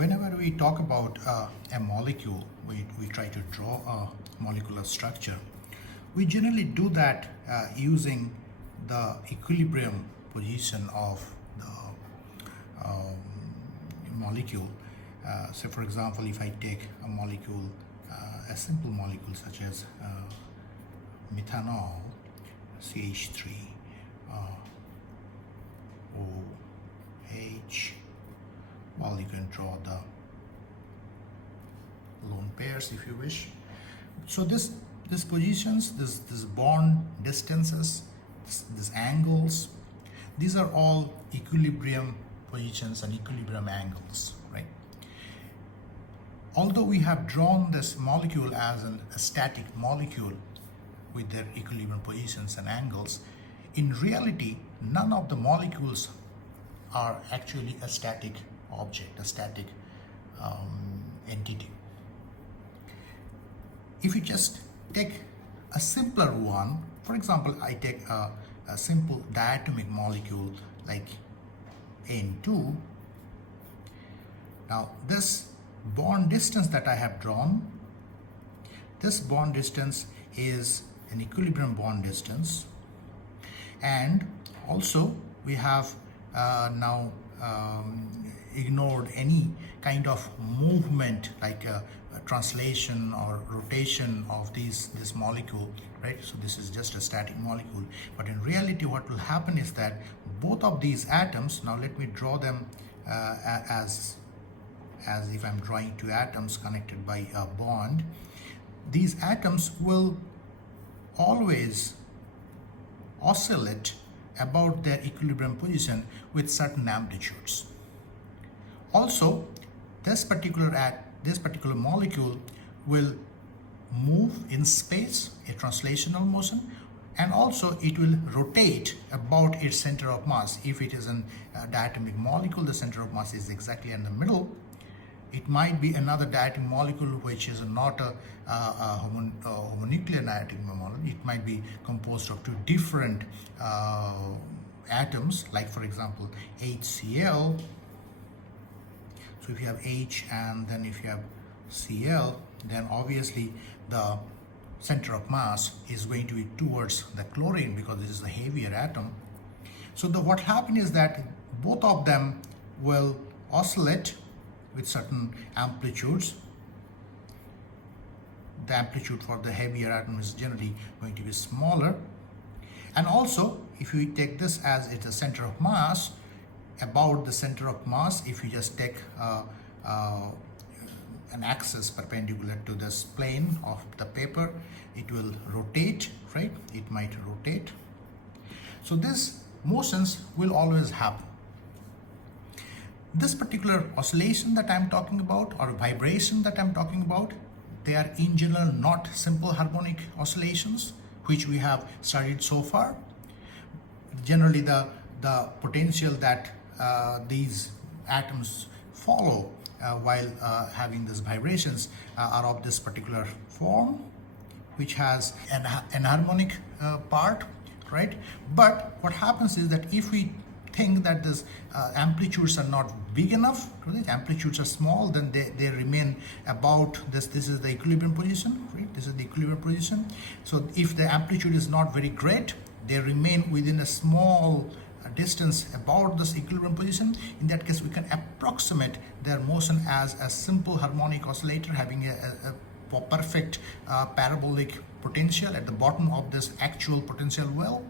Whenever we talk about a molecule, we try to draw a molecular structure. We generally do that using the equilibrium position of the molecule. So for example, if I take a molecule, a simple molecule such as methanol, CH3, OH, well, you can draw the lone pairs if you wish. So these positions, this bond distances, these angles, these are all equilibrium positions and equilibrium angles, right? Although we have drawn this molecule as a static molecule with their equilibrium positions and angles, in reality, none of the molecules are actually a static object, a static entity. If you just take a simpler one, for example, I take a simple diatomic molecule like N2. Now this bond distance that I have drawn, this bond distance is an equilibrium bond distance, and also we have now ignored any kind of movement like a translation or rotation of this molecule, right? So this is just a static molecule, but in reality what will happen is that both of these atoms, now let me draw them as if I'm drawing two atoms connected by a bond. These atoms will always oscillate about their equilibrium position with certain amplitudes. Also, this particular molecule will move in space, a translational motion, and also it will rotate about its center of mass. If it is a diatomic molecule, the center of mass is exactly in the middle. It might be another diatomic molecule which is not a homonuclear diatomic molecule. It might be composed of two different atoms, like for example HCl. So if you have H and then if you have Cl, then obviously the center of mass is going to be towards the chlorine because this is the heavier atom. So what happened is that both of them will oscillate with certain amplitudes. The amplitude for the heavier atom is generally going to be smaller. And also, if you take this as it's a center of mass, about the center of mass, if you just take an axis perpendicular to this plane of the paper, it will rotate, right? It might rotate. So these motions will always happen. This particular oscillation that I'm talking about, or vibration that I'm talking about, they are in general not simple harmonic oscillations, which we have studied so far. Generally, the potential that these atoms follow while having these vibrations are of this particular form, which has an harmonic part, right? But what happens is that if we think that these amplitudes are not big enough, right? Amplitudes are small, then they remain about this. This is the equilibrium position, right? This is the equilibrium position. So if the amplitude is not very great, they remain within a small distance about this equilibrium position. In that case, we can approximate their motion as a simple harmonic oscillator having a perfect parabolic potential at the bottom of this actual potential well.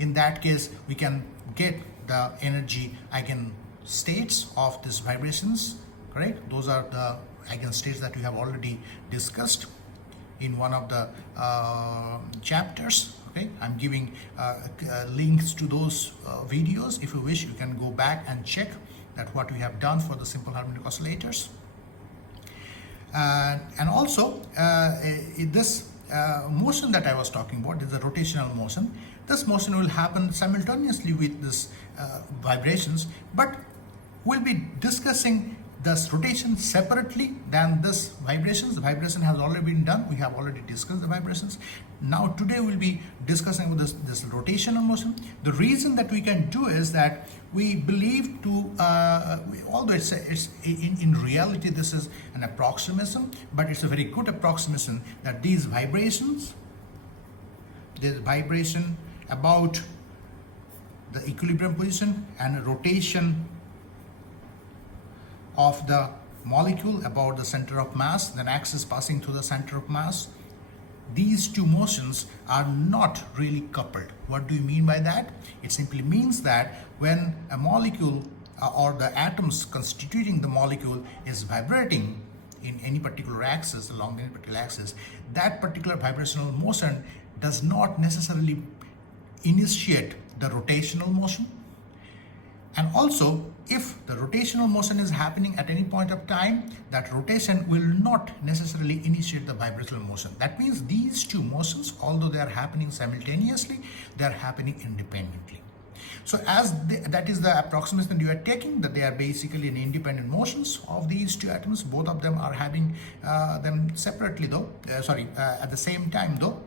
In that case, we can get the energy eigenstates of these vibrations, correct? Those are the eigenstates that we have already discussed in one of the chapters. Okay, I'm giving links to those videos. If you wish, you can go back and check that what we have done for the simple harmonic oscillators. And also, this motion that I was talking about is the rotational motion. This motion will happen simultaneously with this vibrations, but we'll be discussing this rotation separately than this vibrations. The vibration has already been done. We have already discussed the vibrations. Now today we'll be discussing about this rotational motion. The reason that we can do is that we believe to, although it's in reality this is an approximation, but it's a very good approximation that these vibrations, there's vibration about the equilibrium position and rotation of the molecule about the center of mass, then axis passing through the center of mass. These two motions are not really coupled. What do you mean by that? It simply means that when a molecule or the atoms constituting the molecule is vibrating in any particular axis, along any particular axis, that particular vibrational motion does not necessarily initiate the rotational motion. And also, if the rotational motion is happening at any point of time, that rotation will not necessarily initiate the vibrational motion. That means these two motions, although they are happening simultaneously, they are happening independently. So that is the approximation that you are taking, that they are basically an independent motions of these two atoms. Both of them are having them separately though, at the same time though.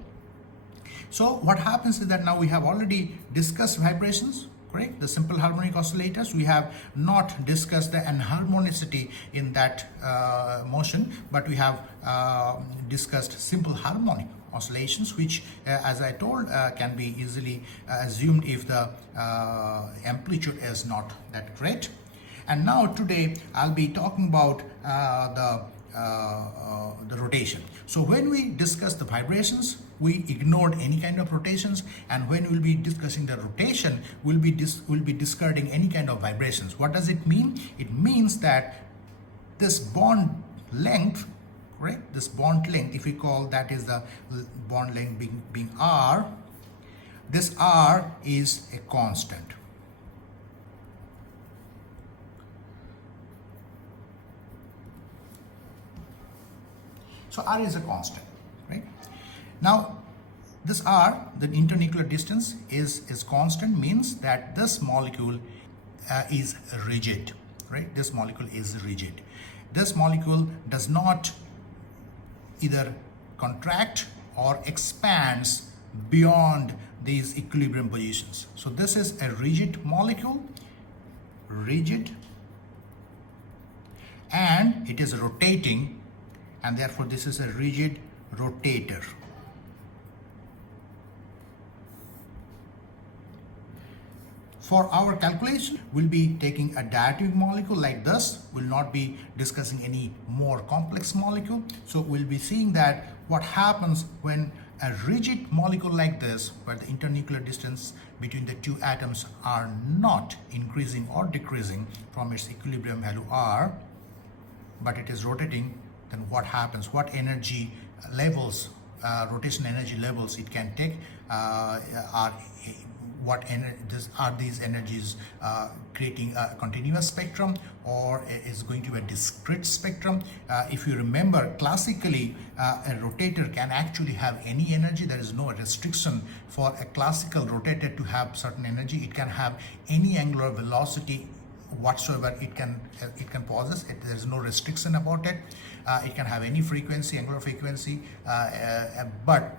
So what happens is that now we have already discussed vibrations, correct? The simple harmonic oscillators. We have not discussed the enharmonicity in that motion, but we have discussed simple harmonic oscillations, which as I told can be easily assumed if the amplitude is not that great. And now today I'll be talking about the rotation. So when we discuss the vibrations, we ignored any kind of rotations, and when we'll be discussing the rotation, we'll be discarding any kind of vibrations. What does it mean? It means that this bond length, correct? This bond length, if we call that is the bond length being R, this R is a constant. So R is a constant, right? Now this R, the internuclear distance is constant, means that this molecule is rigid, right? This molecule is rigid. This molecule does not either contract or expands beyond these equilibrium positions. So this is a rigid molecule, rigid, and it is rotating, and therefore this is a rigid rotator. For our calculation, we'll be taking a diatomic molecule like this. We'll not be discussing any more complex molecule. So we'll be seeing that what happens when a rigid molecule like this, where the internuclear distance between the two atoms are not increasing or decreasing from its equilibrium value R, but it is rotating, then what happens? What energy levels, rotation energy levels it can take are these energies creating a continuous spectrum, or is going to be a discrete spectrum? If you remember, classically a rotator can actually have any energy. There is no restriction for a classical rotator to have certain energy. It can have any angular velocity whatsoever it can possess. There is no restriction about it. It can have any frequency, angular frequency, but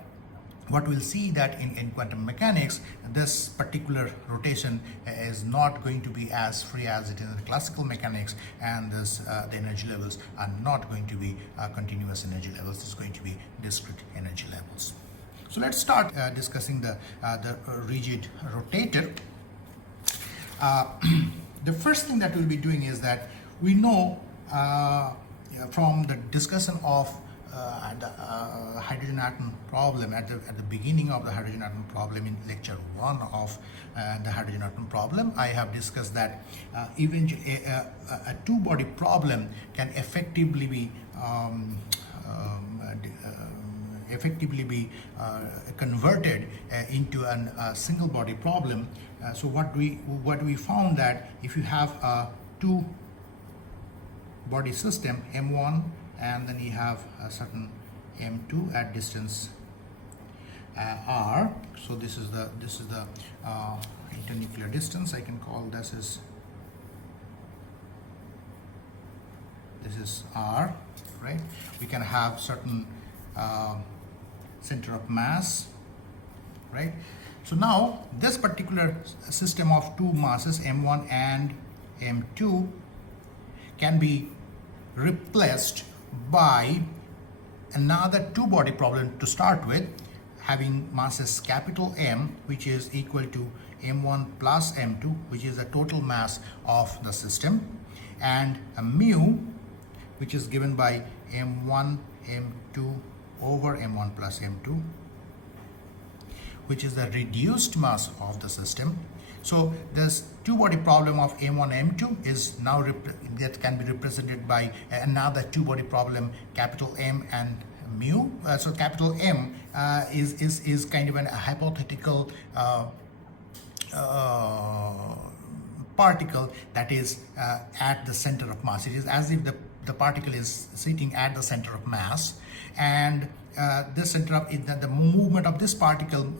what we'll see that in quantum mechanics, this particular rotation is not going to be as free as it is in classical mechanics, and this the energy levels are not going to be continuous energy levels. It's going to be discrete energy levels. So let's start discussing the rigid rotator. The first thing that we'll be doing is that we know from the discussion of the hydrogen atom problem at the beginning of the hydrogen atom problem in lecture 1 of the hydrogen atom problem, I have discussed that eventually a two-body problem can effectively be converted into a single body problem. So what we found that if you have a two body system M1, and then you have a certain M2 at distance R. So this is the internuclear distance. I can call this is this is R, right? We can have certain center of mass, right? So now this particular system of two masses, M1 and M2, can be replaced by another two-body problem to start with, having masses capital M, which is equal to M1 plus M2, which is the total mass of the system, and a mu, which is given by M1 M2 over M1 plus M2, which is the reduced mass of the system. So this two-body problem of M1 M2 is now that can be represented by another two-body problem, capital M and mu. So capital M is kind of a hypothetical particle that is at the center of mass. It is as if the particle is sitting at the center of mass, and this center of the movement of this particle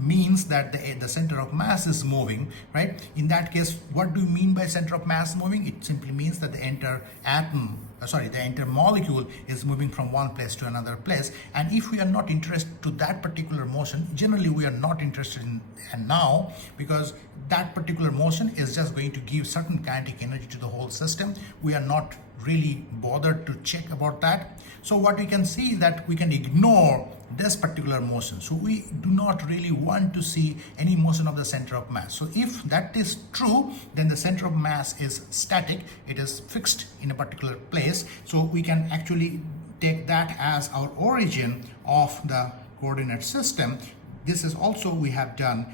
means that the center of mass is moving, right? In that case, what do you mean by center of mass moving? It simply means that the entire the entire molecule is moving from one place to another place. And if we are not interested to that particular motion, generally we are not interested in now, because that particular motion is just going to give certain kinetic energy to the whole system. We are not really bothered to check about that. So what we can see is that we can ignore this particular motion. So we do not really want to see any motion of the center of mass. So if that is true, then the center of mass is static. It is fixed in a particular place. So we can actually take that as our origin of the coordinate system. This is also we have done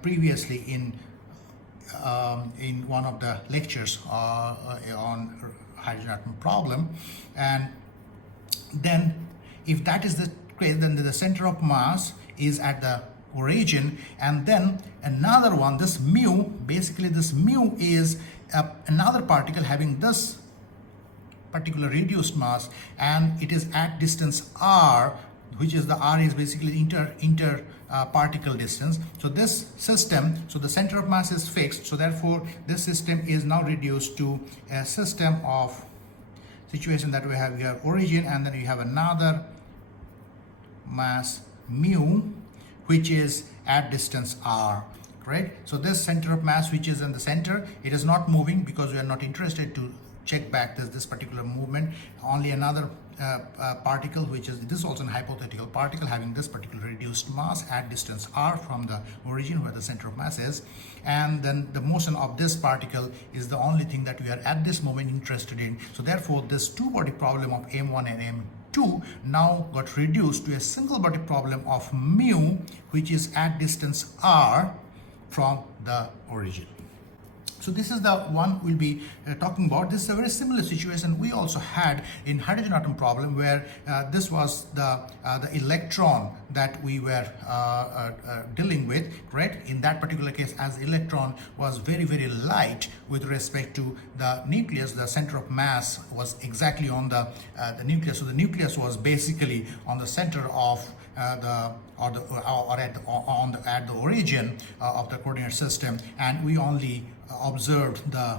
previously in one of the lectures on hydrogen atom problem. And then if that is the case, then the center of mass is at the origin, and then another one, this mu, basically this mu is another particle having this particular reduced mass, and it is at distance r, which is the r is basically inter particle distance. So this system, so the center of mass is fixed, so therefore this system is now reduced to a system of situation that we have here origin, and then you have another mass mu, which is at distance r, right? So this center of mass, which is in the center, it is not moving because we are not interested to check back this particular movement. Only another particle, which is this is also a hypothetical particle having this particular reduced mass at distance r from the origin where the center of mass is, and then the motion of this particle is the only thing that we are at this moment interested in. So therefore this two-body problem of M1 and M2 now got reduced to a single body problem of mu, which is at distance r from the origin. So this is the one we'll be talking about. This is a very similar situation we also had in hydrogen atom problem, where this was the electron that we were dealing with, right? In that particular case, as electron was very, very light with respect to the nucleus, the center of mass was exactly on the nucleus. So the nucleus was basically on the center of at the origin of the coordinate system, and we only observed the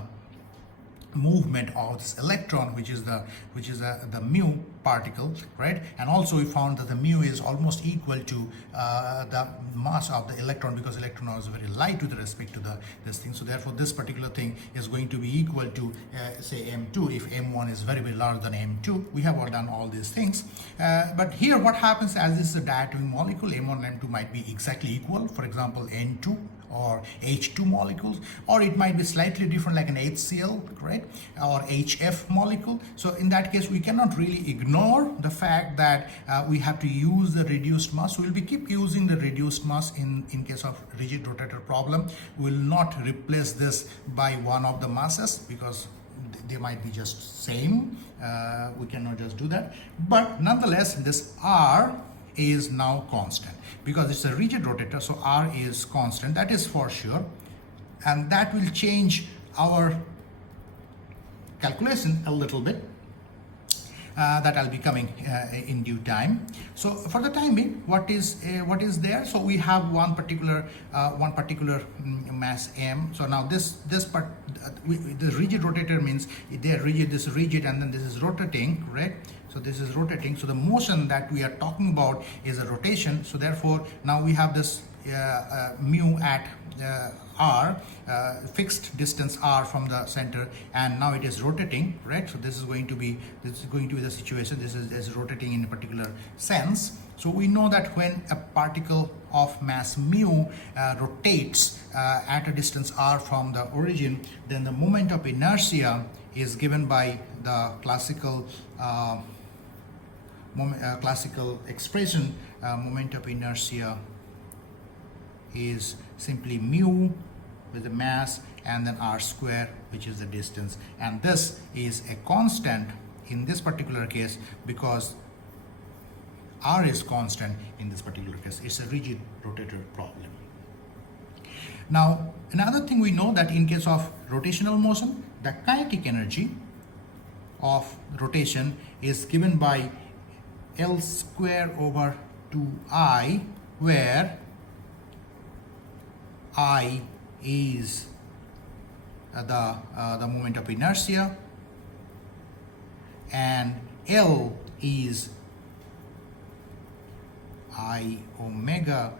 movement of this electron, which is the mu particle, right? And also we found that the mu is almost equal to the mass of the electron, because electron was very light with respect to this thing. So therefore this particular thing is going to be equal to say M2 if M1 is very, very larger than M2. We have all done all these things, but here what happens, as this is a diatomic molecule, M1 and M2 might be exactly equal. For example, N2 or H2 molecules, or it might be slightly different like an HCl, right, or HF molecule. So in that case we cannot really ignore the fact that we have to use the reduced mass. We'll be keep using the reduced mass in case of rigid rotator problem. We will not replace this by one of the masses because they might be just same. We cannot just do that, but nonetheless this R is now constant because it's a rigid rotator, so R is constant, that is for sure, and that will change our calculation a little bit. that I'll be coming in due time. So for the time being, what is there? So we have one particular mass m. So now this part, the rigid rotator means they are rigid. This is rigid, and then this is rotating, right? So this is rotating. So the motion that we are talking about is a rotation. So therefore, now we have this mu at r, fixed distance r from the center, and now it is rotating, right? So this is going to be the situation. This is rotating in a particular sense. So we know that when a particle of mass mu rotates at a distance r from the origin, then the moment of inertia is given by the classical expression. Moment of inertia is simply mu with the mass and then r square, which is the distance, and this is a constant in this particular case because r is constant in this particular case. It's a rigid rotator problem. Now another thing we know that in case of rotational motion, the kinetic energy of rotation is given by L square over 2I, where I is the moment of inertia and L is I omega,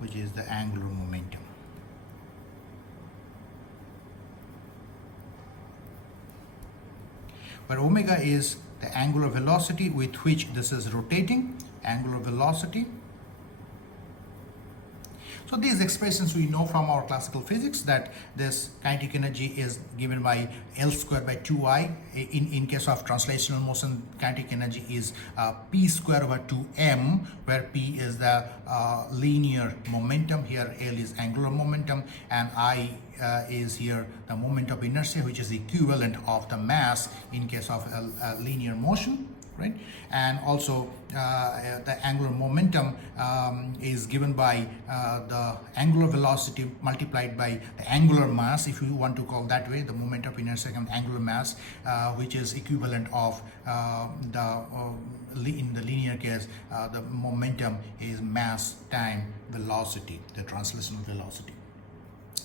which is the angular momentum. But omega is the angular velocity with which this is rotating, angular velocity. So these expressions we know from our classical physics, that this kinetic energy is given by L squared by 2I. In case of translational motion, kinetic energy is P squared over 2m, where P is the linear momentum. Here L is angular momentum, and I is here the moment of inertia, which is the equivalent of the mass in case of a linear motion, right? And also the angular momentum is given by the angular velocity multiplied by the angular mass, if you want to call that way, the moment of inertia and angular mass, which is equivalent of in the linear case, the momentum is mass time velocity, the translational velocity.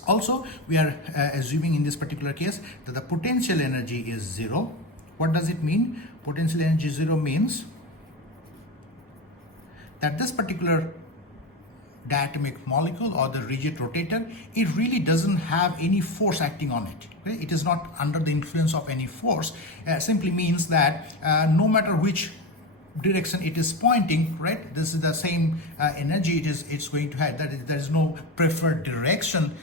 Also, we are assuming in this particular case that the potential energy is zero. What does it mean? Potential energy zero means that this particular diatomic molecule or the rigid rotator, it really doesn't have any force acting on it. Okay? It is not under the influence of any force. Simply means that no matter which direction it is pointing, right, this is the same energy it's going to have. There is no preferred direction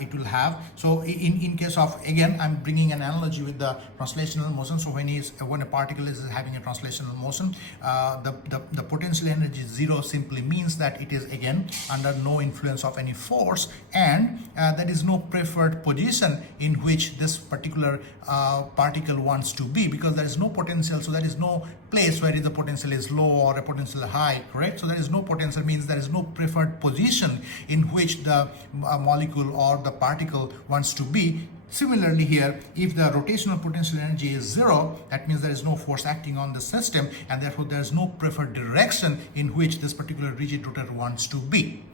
it will have. So in case of, again, I'm bringing an analogy with the translational motion. So when a particle is having a translational motion, the potential energy zero simply means that it is again under no influence of any force, and there is no preferred position in which this particular particle wants to be, because there is no potential. So there is no place where the potential is low or a potential high, correct? So there is no potential, means there is no preferred position in which the molecule or the particle wants to be. Similarly here, if the rotational potential energy is zero, that means there is no force acting on the system, and therefore there is no preferred direction in which this particular rigid rotator wants to be.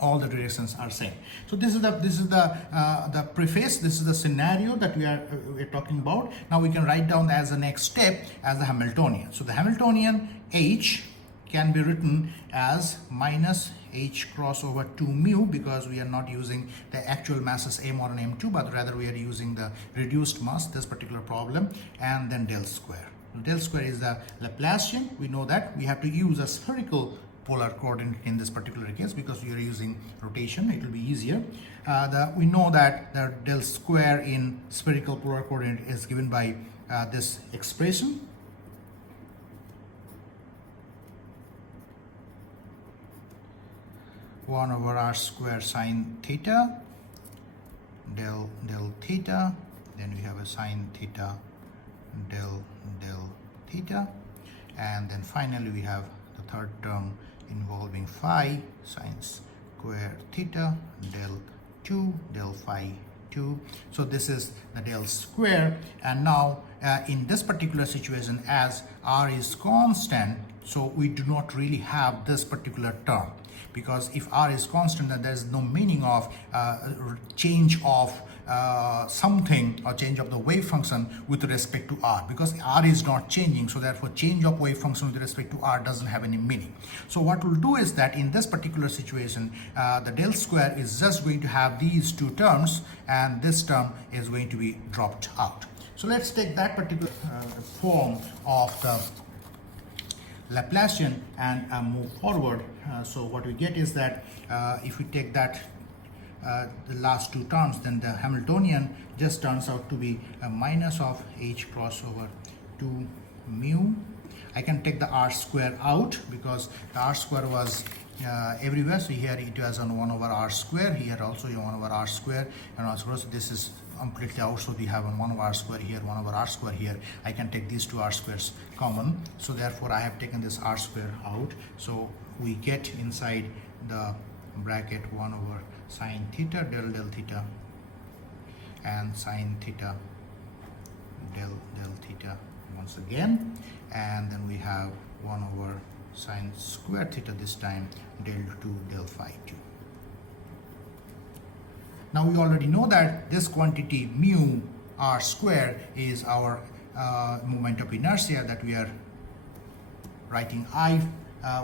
All the directions are same. So this is the preface. This is the scenario that we're talking about. Now we can write down as the next step as the Hamiltonian. So the Hamiltonian H can be written as minus H cross over 2 mu, because we are not using the actual masses m1 and m2, but rather we are using the reduced mass, this particular problem, and then del square. Del square is the Laplacian. We know that we have to use a spherical polar coordinate in this particular case because we are using rotation. It will be easier. We know that the del square in spherical polar coordinate is given by this expression. One over r square sine theta del theta. Then we have a sine theta del theta, and then finally we have the third term involving phi sine square theta del 2 del phi 2. So this is the del square, and now in this particular situation, as r is constant, so we do not really have this particular term, because if r is constant, then there is no meaning of change of something or change of the wave function with respect to r, because r is not changing. So therefore change of wave function with respect to r doesn't have any meaning. So what we'll do is that in this particular situation, the del square is just going to have these two terms, and this term is going to be dropped out. So let's take that particular form of the Laplacian and move forward. So what we get is that if we take that the last two terms, then the Hamiltonian just turns out to be a minus of h cross over 2 mu. I can take the r square out because the r square was everywhere. So here it was on 1 over r square, here also 1 over r square, and also so this is completely out. So we have 1 over r square here, 1 over r square here. I can take these two r squares common. So therefore I have taken this r square out. So we get inside the bracket 1 over sine theta del theta and sine theta del theta once again, and then we have 1 over sine square theta this time del 2 del phi 2. Now we already know that this quantity mu r square is our moment of inertia that we are writing I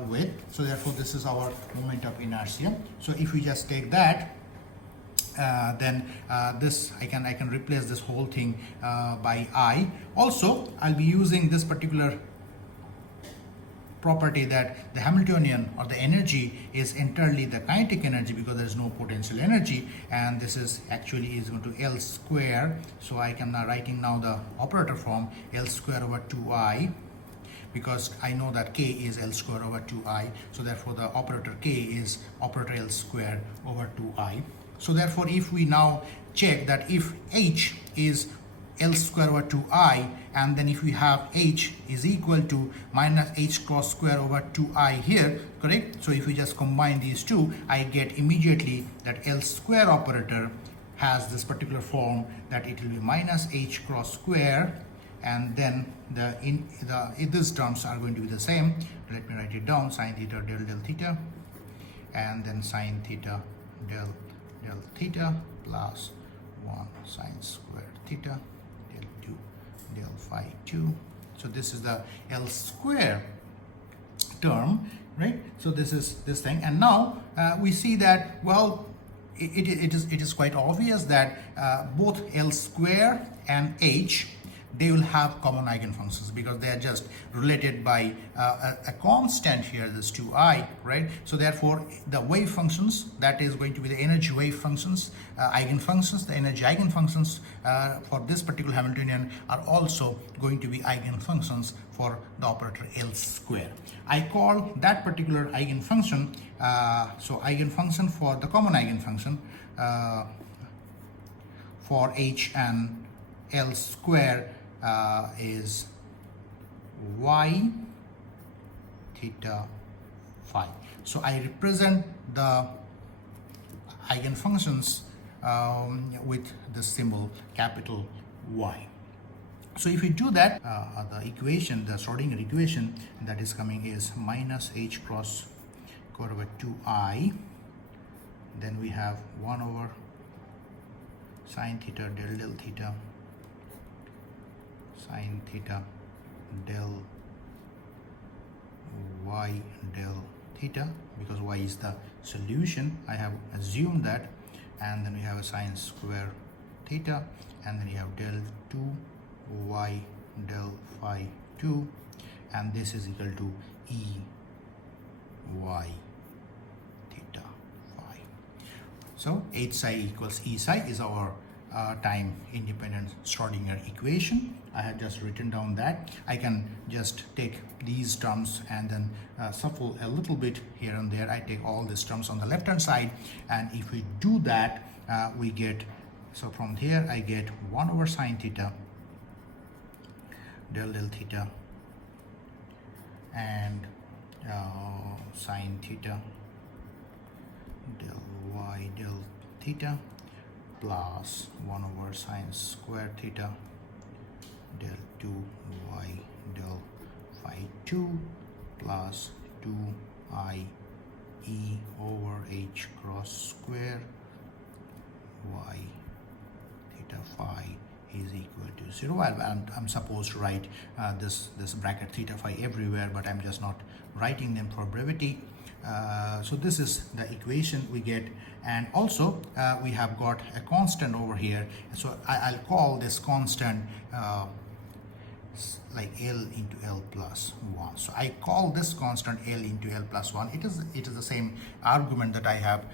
with. So therefore this is our moment of inertia. So if we just take that, then this I can replace this whole thing by I. Also I'll be using this particular property that the Hamiltonian or the energy is entirely the kinetic energy, because there is no potential energy, and this is actually is going to L square. So I can writing now the operator form L square over 2I, because I know that k is L square over 2I. So therefore the operator k is operator L square over 2I. So therefore if we now check that if h is L square over 2I, and then if we have h is equal to minus h cross square over 2I here, correct? So if we just combine these two, I get immediately that L square operator has this particular form, that it will be minus h cross square, and then these terms are going to be the same. Let me write it down: sine theta del theta, and then sine theta del theta plus 1 sine square theta del 2 del phi 2. So this is the L square term, right? So this is this thing, and now we see that, well, it is quite obvious that both L square and h, they will have common eigenfunctions, because they are just related by a constant here, this 2I, right? So therefore the wave functions, that is going to be the energy wave functions, eigenfunctions, the energy eigenfunctions for this particular Hamiltonian are also going to be eigenfunctions for the operator L square. I call that particular eigenfunction, so eigenfunction for the common eigenfunction for h and L square is y theta phi. So I represent the eigenfunctions with the symbol capital Y. So if we do that, the equation, the Schrodinger equation that is coming is minus h cross square over 2I. Then we have 1 over sine theta del theta sine theta del y del theta, because y is the solution, I have assumed that, and then we have a sine square theta, and then you have del 2 y del phi 2, and this is equal to e y theta phi. So h psi equals e psi is our time independent Schrodinger equation. I have just written down that. I can just take these terms and then shuffle a little bit here and there. I take all these terms on the left hand side, and if we do that, we get, so from here I get 1 over sine theta del theta and sine theta del y del theta plus 1 over sine square theta del 2 y del phi 2 plus 2 e over h cross square y theta phi is equal to 0. Well, I'm supposed to write this bracket theta phi everywhere, but I'm just not writing them for brevity. So this is the equation we get, and also we have got a constant over here. So I'll call this constant like L into L plus 1. So I call this constant L into L plus 1. It is the same argument that I have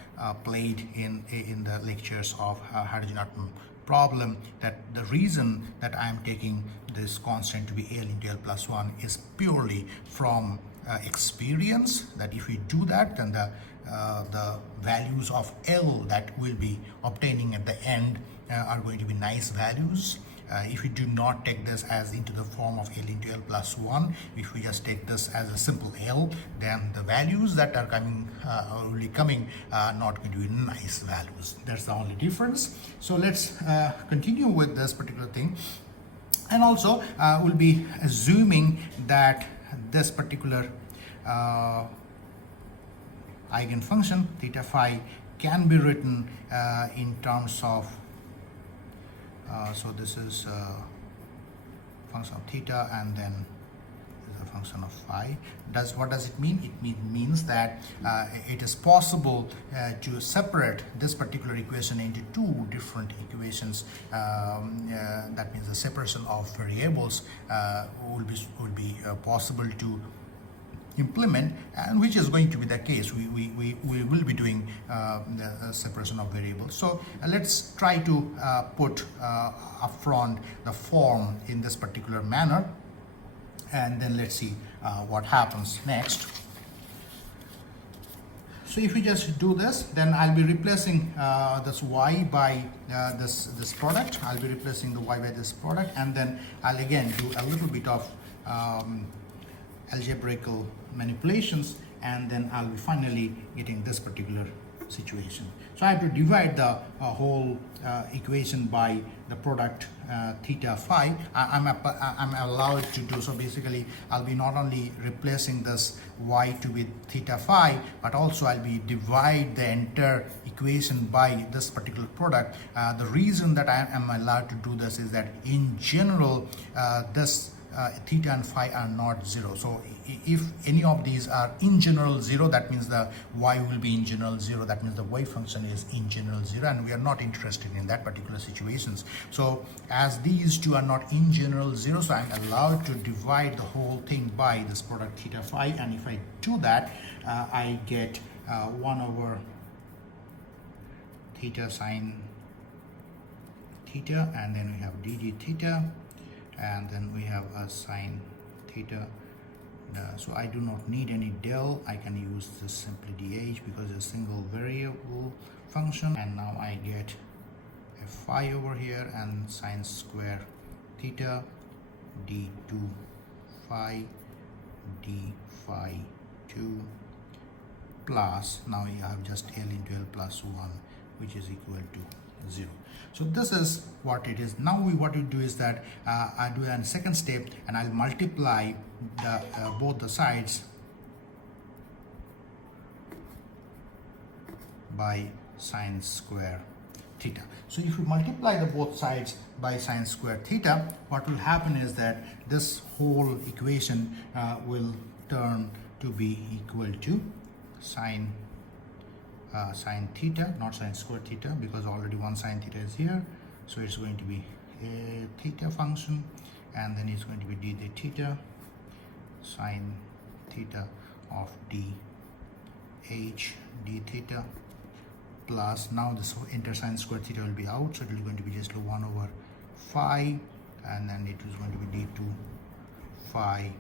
played in the lectures of hydrogen atom problem, that the reason that I am taking this constant to be L into L plus 1 is purely from experience, that if we do that, then the values of L that we'll be obtaining at the end are going to be nice values. If we do not take this as into the form of L into L plus 1, if we just take this as a simple L, then the values that are coming only coming are not going to be nice values. That's the only difference. So let's continue with this particular thing, and also we'll be assuming that this particular eigenfunction theta phi can be written in terms of so this is a function of theta, and then is a function of phi. What does it mean? It means that it is possible to separate this particular equation into two different equations. That means the separation of variables will be possible to implement, and which is going to be the case. We will be doing the separation of variables. So let's try to put upfront the form in this particular manner, and then let's see what happens next. So if we just do this, then I'll be replacing this y by this product. I'll be replacing the y by this product, and then I'll again do a little bit of algebraical manipulations, and then I'll be finally getting this particular situation. So I have to divide the whole equation by the product theta phi. I'm allowed to do so. Basically, I'll be not only replacing this y to be theta phi, but also I'll be divide the entire equation by this particular product. The reason that I am allowed to do this is that in general this theta and phi are not 0. So if any of these are in general 0, that means the y will be in general 0. That means the y function is in general 0, and we are not interested in that particular situations. So as these two are not in general 0, so I'm allowed to divide the whole thing by this product theta phi, and if I do that, I get 1 over theta sine theta, and then we have dd theta, and then we have a sine theta. So I do not need any del. I can use this simply dh because it's a single variable function, and now I get a phi over here and sine square theta d2 phi d phi 2 plus, now you have just L into L plus 1, which is equal to 0. So this is what it is. Now what we do is that I do a second step, and I'll multiply the both the sides by sine square theta. So if you multiply the both sides by sine square theta, what will happen is that this whole equation will turn to be equal to sine theta, not sine square theta, because already one sine theta is here. So it's going to be a theta function, and then it's going to be d theta sine theta of d h d theta plus, now this entire sine square theta will be out, so it is going to be just 1 over phi, and then it is going to be d2 phi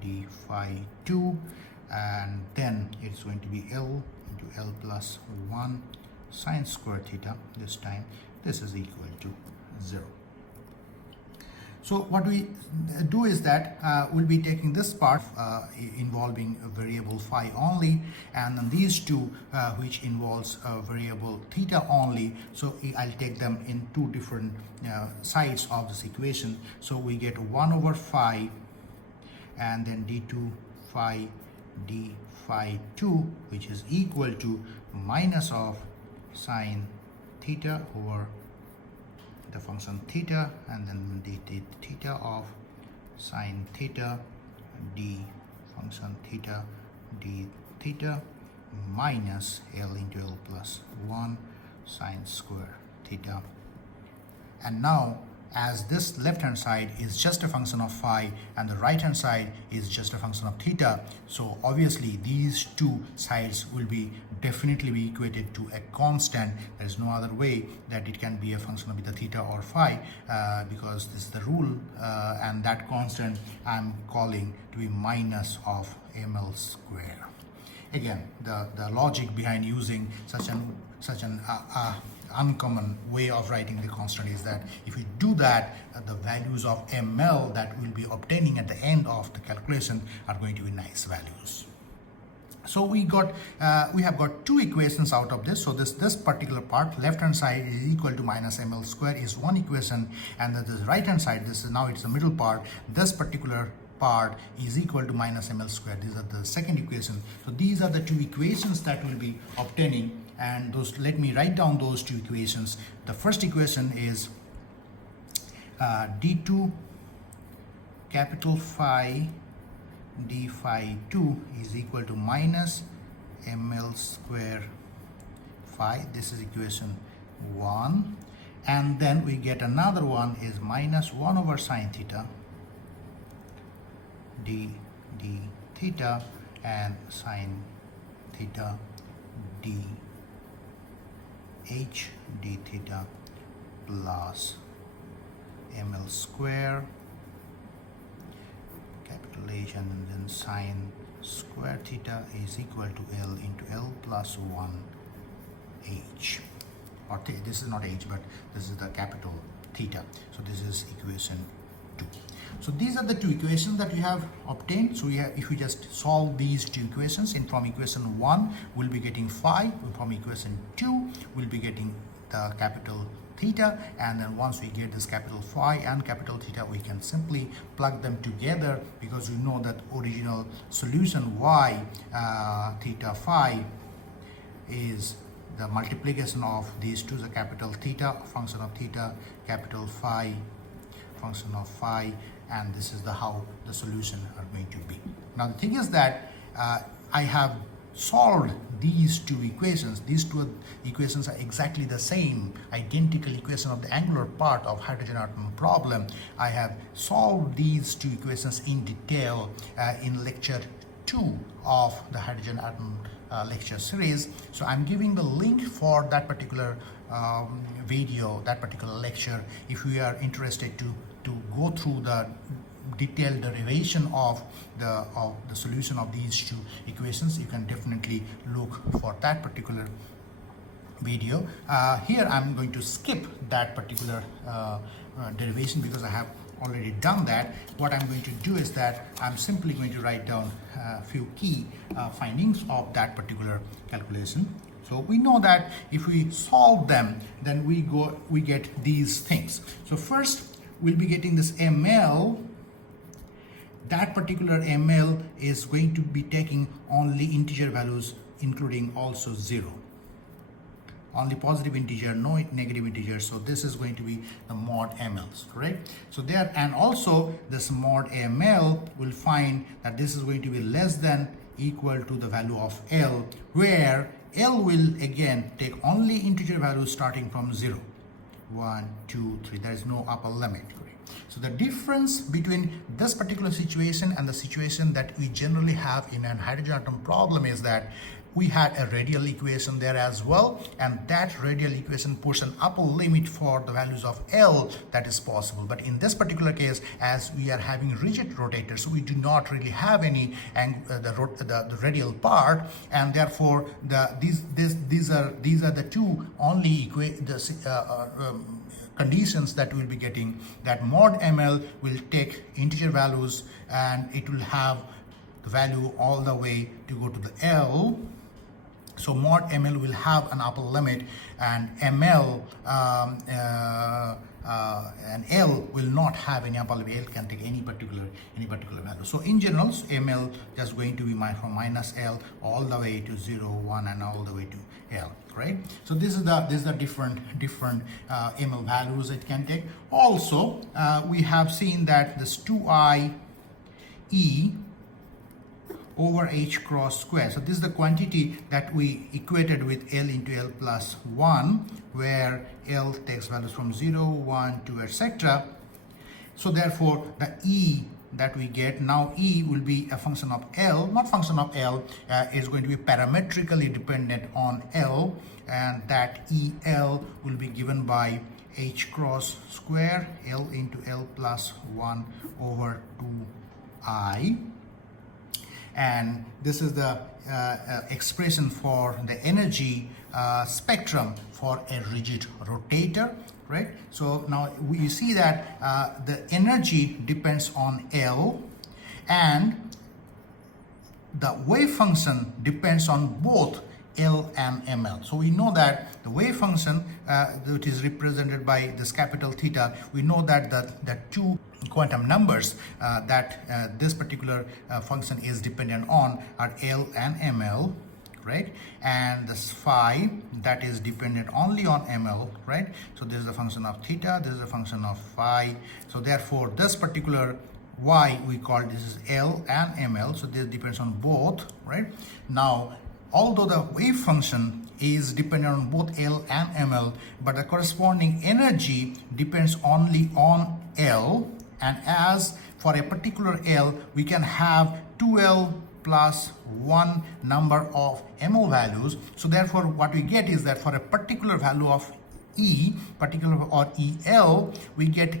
d phi 2, and then it's going to be L into L plus 1 sine square theta. This time this is equal to 0. So what we do is that we'll be taking this part involving a variable phi only, and then these two which involves a variable theta only. So I'll take them in two different sides of this equation. So we get 1 over phi and then d2 phi d phi 2, which is equal to minus of sine theta over the function theta, and then the theta of sine theta d function theta d theta minus L into L plus 1 sine square theta. And now, as this left hand side is just a function of phi and the right hand side is just a function of theta, so obviously these two sides will be definitely be equated to a constant. There is no other way that it can be a function of either theta or phi, because this is the rule, and that constant I'm calling to be minus of ml square. Again, the logic behind using such an uncommon way of writing the constant is that if you do that, the values of ml that we'll be obtaining at the end of the calculation are going to be nice values. So we have got two equations out of this. So this particular part, left hand side is equal to minus ml square, is one equation, and then the right hand side, this is now it's the middle part, this particular part is equal to minus ml square. These are the second equation. So these are the two equations that we'll be obtaining, and those, let me write down those two equations. The first equation is d2 capital phi d phi 2 is equal to minus ml square phi. This is equation 1, and then we get another one is minus 1 over sine theta d theta and sine theta d h d theta plus ml square capital H, and then sine square theta is equal to L into L plus 1 H, or this is not H, but this is the capital theta. So this is equation 2. So these are the two equations that we have obtained. So if we just solve these two equations, in from equation 1 we'll be getting phi, from equation 2 we'll be getting the capital theta, and then once we get this capital phi and capital theta, we can simply plug them together, because we know that original solution y theta phi is the multiplication of these two, the capital theta function of theta, capital phi function of phi, and this is how the solution are going to be. Now the thing is that I have solved these two equations. These two equations are exactly the same, identical equation of the angular part of hydrogen atom problem. I have solved these two equations in detail in lecture 2 of the hydrogen atom lecture series. So I'm giving the link for that particular video, that particular lecture, if you are interested to go through the detailed derivation of the solution of these two equations. You can definitely look for that particular video. Here I'm going to skip that particular derivation because I have already done that. What I'm going to do is that I'm simply going to write down a few key findings of that particular calculation. So we know that if we solve them, then we get these things. So first we'll be getting this ml. That particular ml is going to be taking only integer values, including also 0. Only positive integer, no negative integer. So this is going to be the mod mls, correct? So there, and also this mod ml will find that this is going to be less than equal to the value of L, where L will again take only integer values starting from 0. 1, 2, 3. There is no upper limit. So the difference between this particular situation and the situation that we generally have in a hydrogen atom problem is that we had a radial equation there as well, and that radial equation puts an upper limit for the values of L that is possible. But in this particular case, as we are having rigid rotators, we do not really have any the radial part, and therefore these are the two only conditions that we'll be getting, that mod ml will take integer values and it will have the value all the way to go to the L. So mod ml will have an upper limit, and ml and L will not have any upper limit. L can take any particular value. So in general, ml just going to be from minus L all the way to 0, 1, and all the way to L, right? So this is the different ml values it can take. Also, we have seen that this 2I E over h cross square. So this is the quantity that we equated with L into L plus 1, where L takes values from 0, 1, 2, etc. So therefore, the E that we get, now E will be a function of L, not function of L, is going to be parametrically dependent on L, and that EL will be given by h cross square, L into L plus 1 over 2I. And this is the expression for the energy spectrum for a rigid rotator, right? So now we see that the energy depends on L, and the wave function depends on both L and ml. So we know that the wave function, which is represented by this capital theta, we know that the two quantum numbers that this particular function is dependent on are L and ml, right? And this phi that is dependent only on ml, right? So this is a function of theta, this is a function of phi. So therefore, this particular y we call this is L and ml, so this depends on both, right? Now, although the wave function is dependent on both L and ml, but the corresponding energy depends only on L, and as for a particular L, we can have 2L plus 1 number of ml values. So therefore, what we get is that for a particular value of E, or EL, we get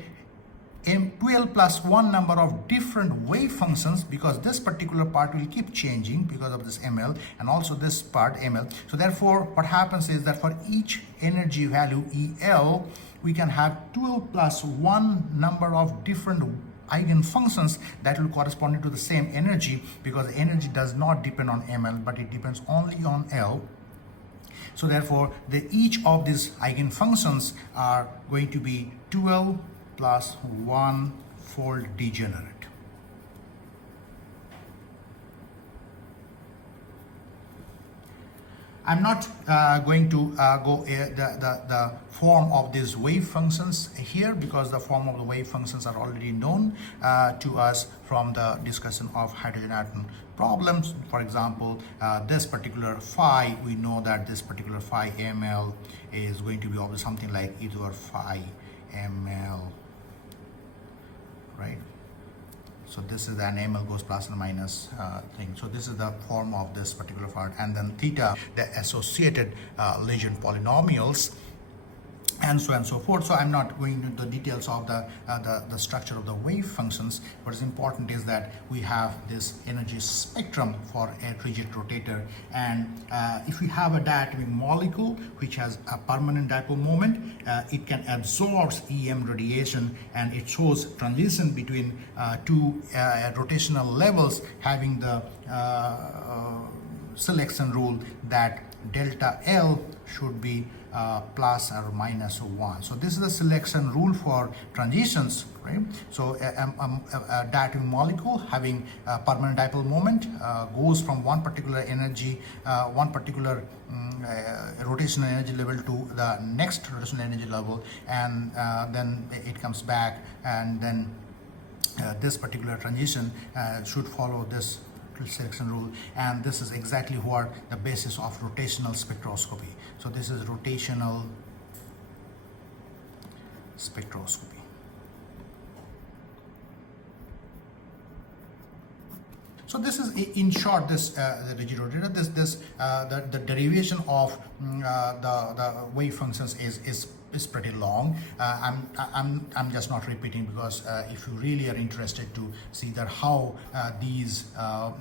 2L plus 1 number of different wave functions, because this particular part will keep changing because of this ml, and also this part ml. So therefore, what happens is that for each energy value EL, we can have 2L plus 1 number of different eigenfunctions that will correspond to the same energy, because the energy does not depend on ml, but it depends only on L. So therefore, each of these eigenfunctions are going to be 2L plus 1 fold degenerate. I'm not going to go the form of these wave functions here, because the form of the wave functions are already known to us from the discussion of hydrogen atom problems. For example, this particular phi, we know that this particular phi ml is going to be always something like e to the power phi ml, right? So this is an ml goes plus and minus thing. So this is the form of this particular part. And then theta, the associated Lejeune polynomials, and so on and so forth. So I'm not going into the details of the structure of the wave functions. What is important is that we have this energy spectrum for a rigid rotator, and if we have a diatomic molecule which has a permanent dipole moment, it can absorb EM radiation, and it shows transition between two rotational levels, having the selection rule that delta L should be plus or minus 1. So this is the selection rule for transitions, right? So a diatomic molecule having a permanent dipole moment goes from one particular energy, one particular rotational energy level to the next rotational energy level, and then it comes back, and then this particular transition should follow this selection rule, and this is exactly what the basis of rotational spectroscopy. So this is rotational spectroscopy. So this is in short this the rigid rotator. The derivation of the wave functions is pretty long. I'm just not repeating, because if you really are interested to see that how these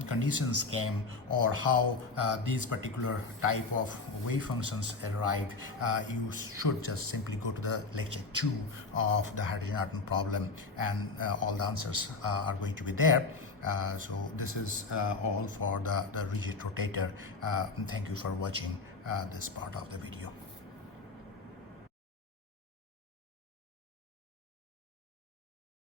conditions came, or how these particular type of wave functions arrived, you should just simply go to the lecture 2 of the hydrogen atom problem, and all the answers are going to be there. So this is all for the rigid rotator. Thank you for watching this part of the video.